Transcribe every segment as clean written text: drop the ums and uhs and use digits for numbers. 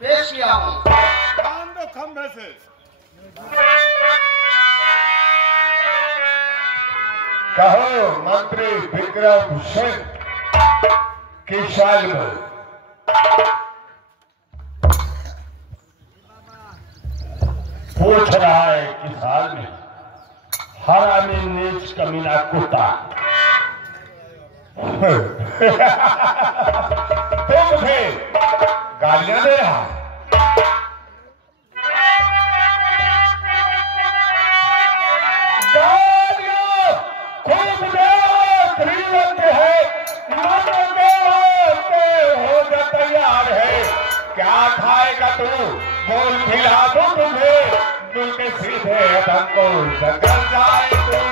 पेश किया हूँ। कान दो खंभे से। कहो मंत्री विक्रम सिंह की साल में पूछ रहा है कि साल में हरामी नीच कमीना कुत्ता तो मुझे गालियां दे रहा है। गालियां खूब दे, श्रीमंत है, मानोगे हो जा तैयार है। क्या खाएगा तू? बोल खिला दो तुझे, दिल के सीधे अदम को टकर जाए तू।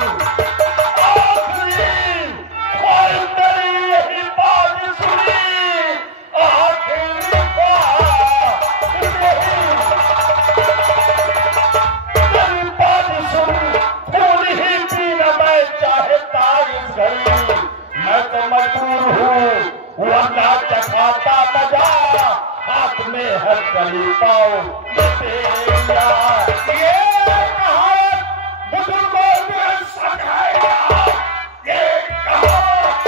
मैं तो मजबूर हूँ वरना चखाता मजा हाथ में हर कली पाओ। ये कहावत बुजुर्गों में सच है। ये कहावत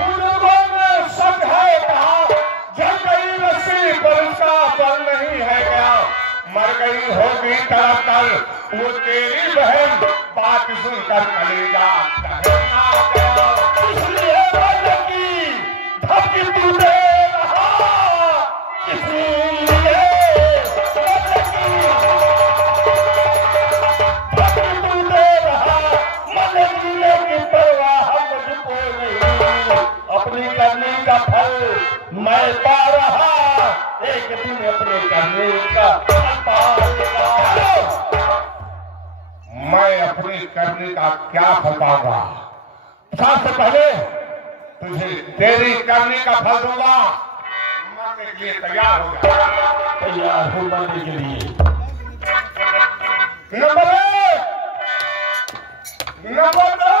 बुजुर्गों में सच है। कहा जल गई रस्सी पर उसका बल नहीं है गया। मर गई होगी तरह वो तेरी बहन बात सुनकर कलेजा कहना गया। इसलिए की धमकी तू दे रहा, इसलिए धमकी तू दे रहा। मन जीने की परवाह मुझको नहीं, अपनी करने का फल मैं पा रहा। एक दिन अपने करने का फल पाऊंगा। मैं अपने करने का क्या फल पाऊंगा? सबसे पहले तुझे तेरी करने का फल दूंगा। मरने के लिए तैयार हो जा। तैयार हो मरने के लिए। Number 1, number 2।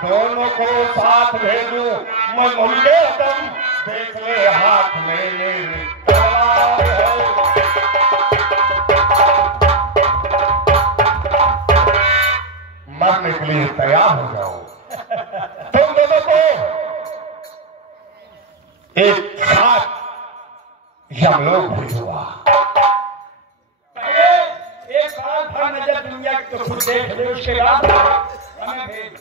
दोनों को साथ भेजूं मैं मुल्के दम। देख ले हाथ में मेरी तलवार है। मरने के लिए तैयार हो जाओ। तुम दोनों को एक साथ यमलोक भेजूंगा। एक बार हर नजर दुनिया तो खुद देख ले, उसके बाद हमें भेज।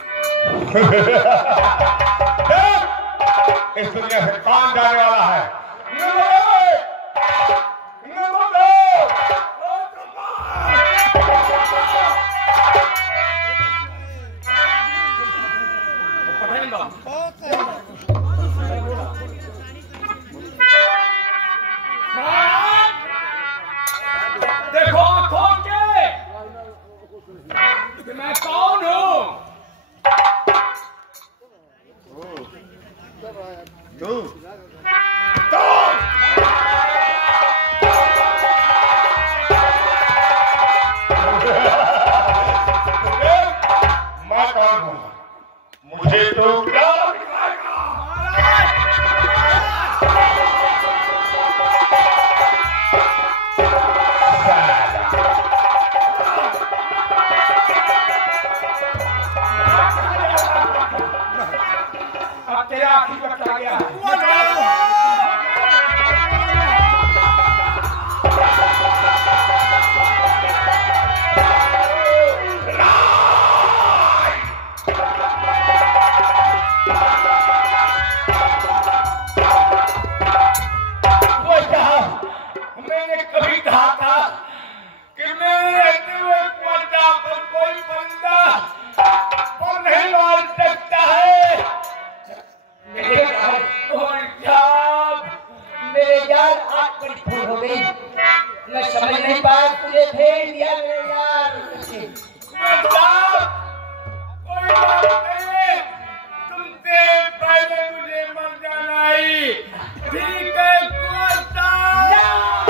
इस दुनिया से कौन जाने वाला है? देखो आंखों के कि मैं कौन हूँ। मैं कौन हूँ? मुझे तो क्या अब तेरा आखिरी वक्त आ गया। ठीक है कुंवर साहब।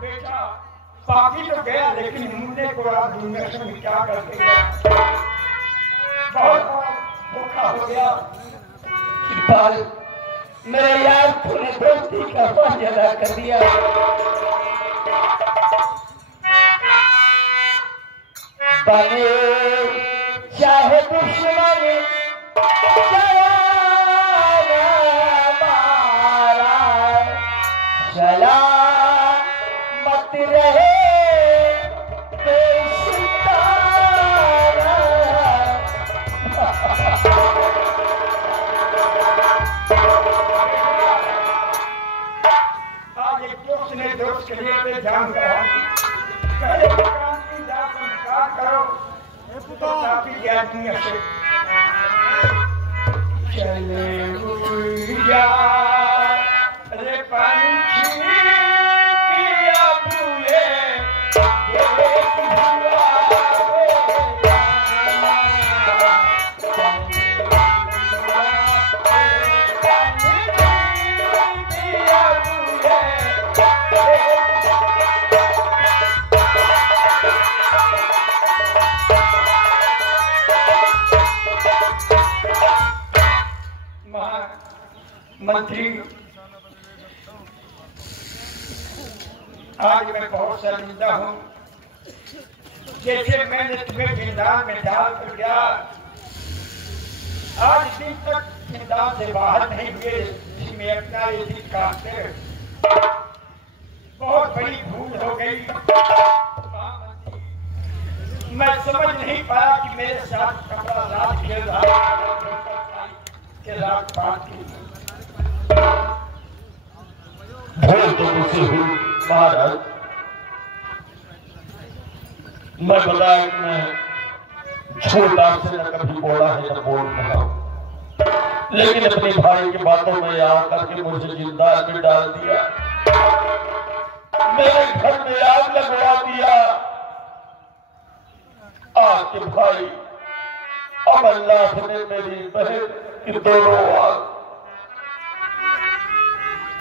बेटा बाकी तो गया, लेकिन मुन्ने को आप दुनिया में क्या करके गया, बहुत धोखा हो गया। इकबाल, मेरे यार तूने दोस्ती का फर्ज अदा कर दिया। बने चाहे दुश्मन मारा, सलामत रहे देश तारा। आज एक दोस्त ने दोस्त के लिए पे जान गवा दी। पहले क्रांति का संस्कार करो, काफी गया दुनिया से चले जा रे पंछी किया भूले ये हुआ मंत्री। आज मैं बहुत शर्मिंदा हूँ, जैसे मैंने तुम्हें जिंदान में डाल कर गया, आज दिन तक जिंदान से बाहर नहीं हुए, जिसमें अपना ये दिन काटते, बहुत बड़ी भूल हो गई। मैं समझ नहीं पाया कि मेरे साथ कपड़ा रात खेल रहा के रात बात की भूल तो मुझसे हुई महाराज। मैं बताया कि मैं छोटा से न कभी बोला है न बोल रहा, लेकिन अपने भाई की बातों में आकर के मुझे जिंदा में डाल दिया, मेरे घर में आग लगवा दिया। आपके भाई अब अल्लाह ने मेरी बहन की दोनों आग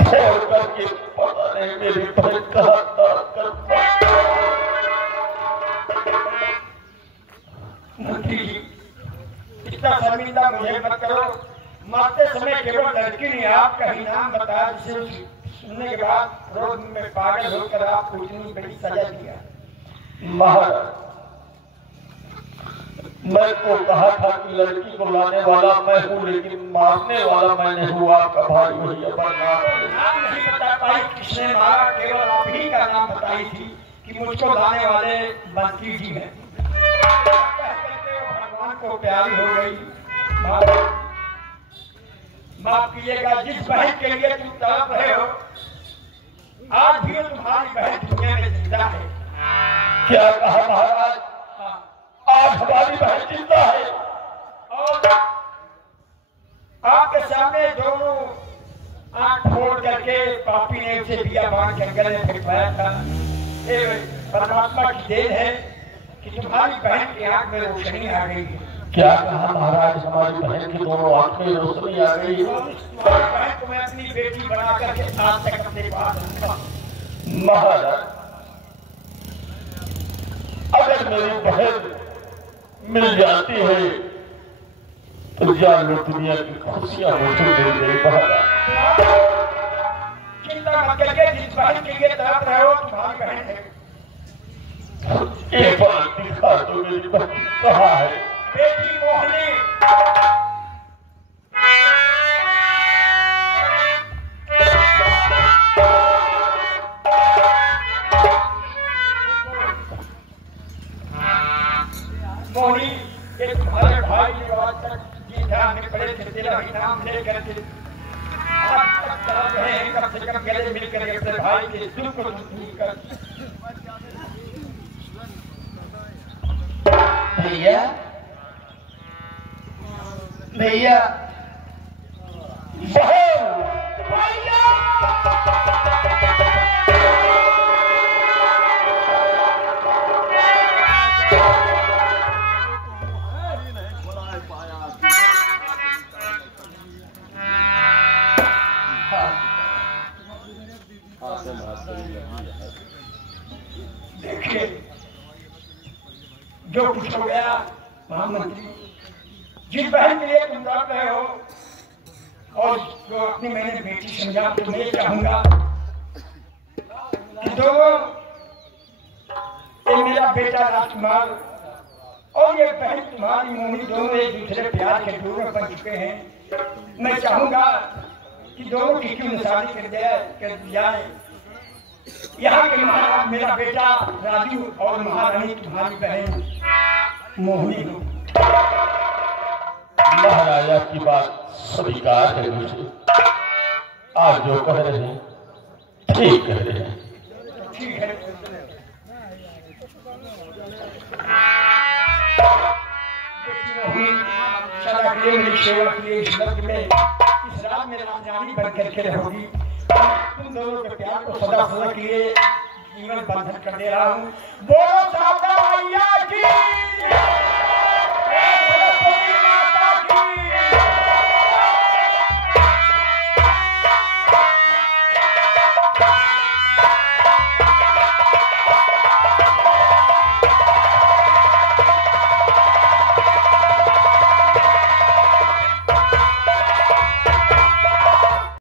छोड़ करके पता नहीं मेरी बहन कहाँ कर इतना शर्मिंदा मुझे मत करो। मरते समय केवल लड़की ने आपका ही नाम बताया, जिसे सुनने के बाद रोज में पागल होकर आपको इतनी बड़ी सजा दिया। महाराज, मैं तो कहा था कि लड़की को लाने वाला मैं हूँ, लेकिन मारने वाला मैं नहीं हूँ। आपका भाई वही नाम नहीं बता पाई किसने मारा, केवल आप ही का नाम बताई थी कि मुझको लाने वाले मंत्री जी हैं। भगवान को प्यारी हो गई। माफ कीजिएगा, जिस बहन के लिए तुम तड़प रहे हो, आज भी तुम्हारी बहन दुनिया में जिंदा है। क्या कहा महाराज? आज हमारी बहन जिंदा है और आपके सामने दोनों आंख फोड़ करके पापी ने उसे दिया बांध जंगल में फेंकवाया था। ये परमात्मा की देन है कि तुम्हारी बहन की आंख में रोशनी आ गई है। क्या कहा महाराज? हमारी बहन की दोनों आंख में रोशनी आ गई है। तुम्हारी बहन को मैं अपनी बेटी बना करके आज तक अपने पास रखूंगा। महाराज, अगर मेरी बहन मिल जाती है तो जान लो दुनिया की खुशियां मुझे मिल गई। महाराज, चिंता मत करिए, जिस बहन के लिए तड़प रहे हो तुम्हारी बहन है। एक बार दिखा दो मेरी बहन कहाँ है? बेटी मोहनी। मोहनी, ये तुम्हारे भाई जो आज तक जिंदा में पड़े थे, तेरा ही नाम लेकर के आज तक तड़प रहे हैं, कम से कम गले मिलकर अपने भाई के दुख को दूर कर। भैया भैया जो कुछ हो गया महामंत्री, जिस बहन के लिए तुम लड़ रहे हो और जो अपनी मैंने बेटी समझा, तो मैं चाहूंगा कि दोनों, ये मेरा बेटा राजकुमार और ये बहन तुम्हारी मोहिनी, दोनों एक दूसरे प्यार के दूर बन चुके हैं। मैं चाहूंगा कि दोनों की क्यों शादी कर जाए। यहाँ के महाराज मेरा बेटा राजू और महारानी तुम्हारी बहन मोहिनी हो। महाराजा की बात स्वीकार है मुझे। आज जो कह रहे हैं ठीक कह रहे हैं। ठीक है, सदा के लिए मेरी सेवा के लिए इस वक्त में इस रात में राजधानी बन करके रहोगी। तुम दोनों के प्यार को सदा सदा के लिए जीवन बंधन कर दे रहा हूँ। बोलो साहब